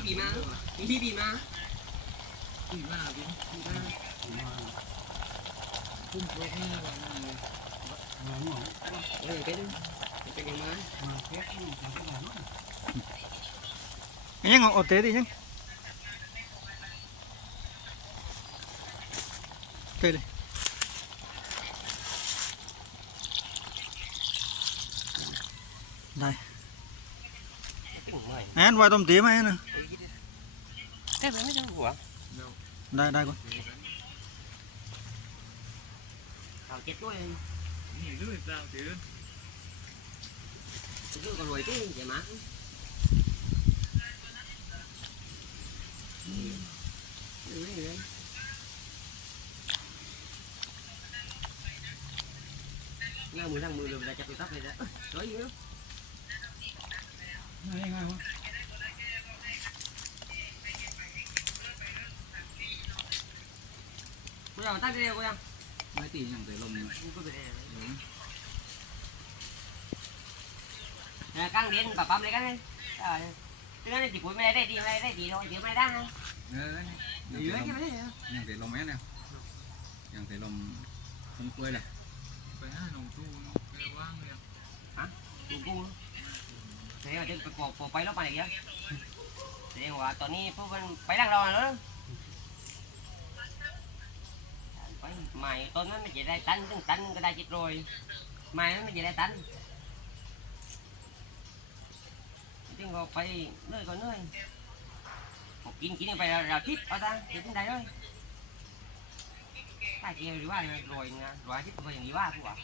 บีมามีบีมา ปีหน้าพี่ บีมา พุ่มโปรนี่วันนั้นเลย เออcái cái cái má ยังเอาเตะดิยังเตะเลย cái mùng mày แอนไ Em lấy cái của. Đây đây con. Tao chết đuôi. Nhiều đuôi sao chứ. Cứ còn đuổi cái vậy mà. Đuổi gì đấy. Nghe mùi thằng mùi lùm là chặt tóc này đó. Đói gì nữa. Đây ngay không? 고양 딱이래요 고양 mấy tỷ chẳng tới lồng đúng. À, căng đến bà bấm lấy căng lên rồi tức là chỉ cuối mày đây thì mày đây thì rồi chứ mấy đang này dưới cái đấy nhàng tới lồng. mét này nhàng tới lồng không quê này phải là lồng tu nó kêu quang liền hả? Tu cu thế mà trên cỏ cỏ bay nó bay kìa. Thế mà tuần này phụ huynh bay đang lo nữa ต้นนั้นมันจะได้ตันถึงตันก็ได้จิตโรยไม้นั้นมันจะได้ตันจึงออกไปเนื่อยก็เนื่อยกินกินไปเราทิพย์เอาซะเดี๋ยวถึงได้เลยถ้าเกี่ยวหรือว่าโรยนะโรยทิพย์ไปอย่างนี้ว่ากูอะ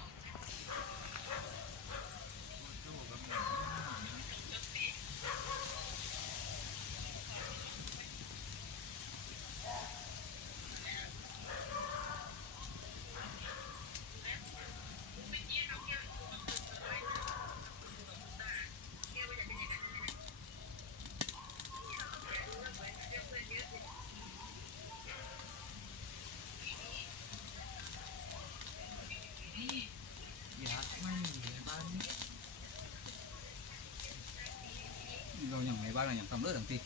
เราอย่างไรบ้างเราอย่างตำเลือดต่างตี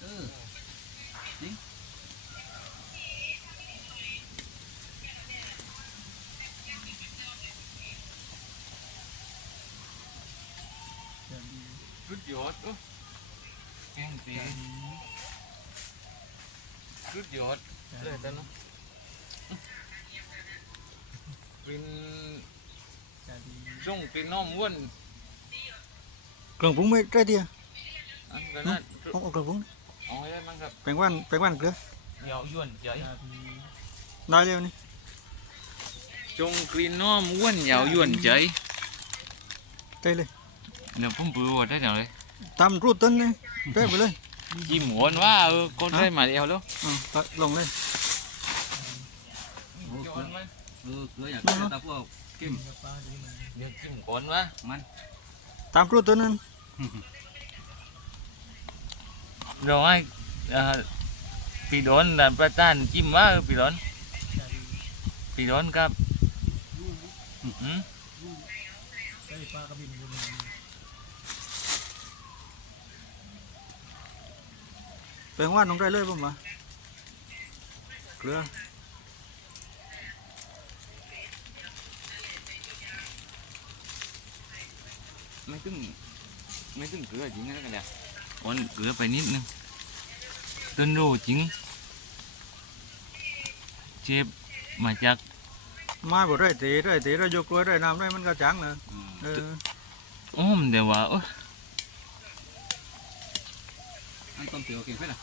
เออ สุดยอดโอ้แกงตีสุดยอดเลยแต่เนาะเป็นส่งเป็นน้อมว้วน เครื่องปรุงไม่ได้เดียว อันก็นั่นเอาเอาเครื่องปรุงเอาให้ได้มั้งครับแปลงวันแปลงวันเกลือเหยาวยวนใจได้แล้วนี่จงกลิ่นน้อมว้วนเหยาวยวนใจเตะเลยเดี๋ยวผมปือว่าได้เดี๋ยวเลยตามรูดต้นเลยเตะไปเลยจิ้มหัวนว่าเออคนได้มาเดียวแล้วอ่าตัดลงเลยย้อนมันเออเกลืออย่างเกลือตาพวกเข้มเดี๋ยวจิ้มก่อนวะตามรูดต้นนั้น เราให้เอ่อพี่โดนด่านประธานจิ้มว่าเออพี่โดนพี่โดนครับอืมแปลงวันลงได้เลยป่ะมาเกลือไม่ตึงไม่ตึงเกลือจริงนะกันเดี๋ย อ่อนเกลือไปนิดนึงต้นโรจริงเชฟมาจาก มาบ่ได้เตะได้เตะได้ยกกล้วยได้น้ำได้มันก็จังนะเออ อ้อมเดี๋ยวว่าเออ อันต้มเตี๋ยวเก่งไหมล่ะ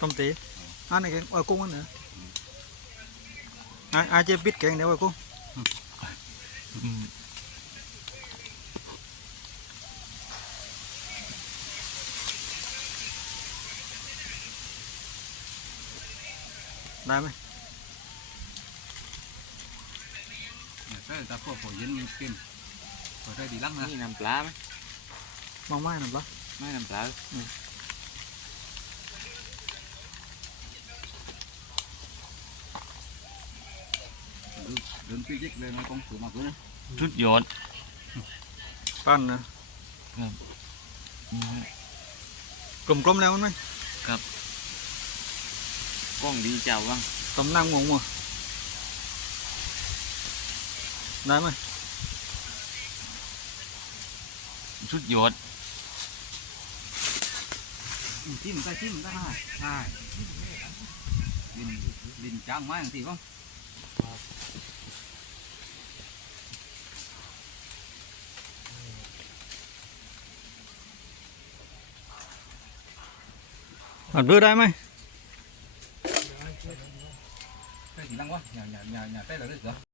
ต้มตีอันนี้แกงเอากุ้งอันเนอะอาอาเจ็บปิดแกงเดี๋ยวเอากุ้ง ได้ไหมเนี่ยใส่ตะกั่ผงยืนมีกินพอได้ดีลักนะนี่น้ำปลาไหมมองไม่น้ำปลาไม่น้ำปลาเดินพี่ยิกเลยนะกองถือมากเลยชุดยอดปั้นนะกลมๆแล้วมั้ยครับ con đi chào văng tấm năm ngủ mà đấy mày chút giọt. Chim tay chim tay hai hai. Bình bình trắng mai thì không? Ở đưa đây mày. 待到日子。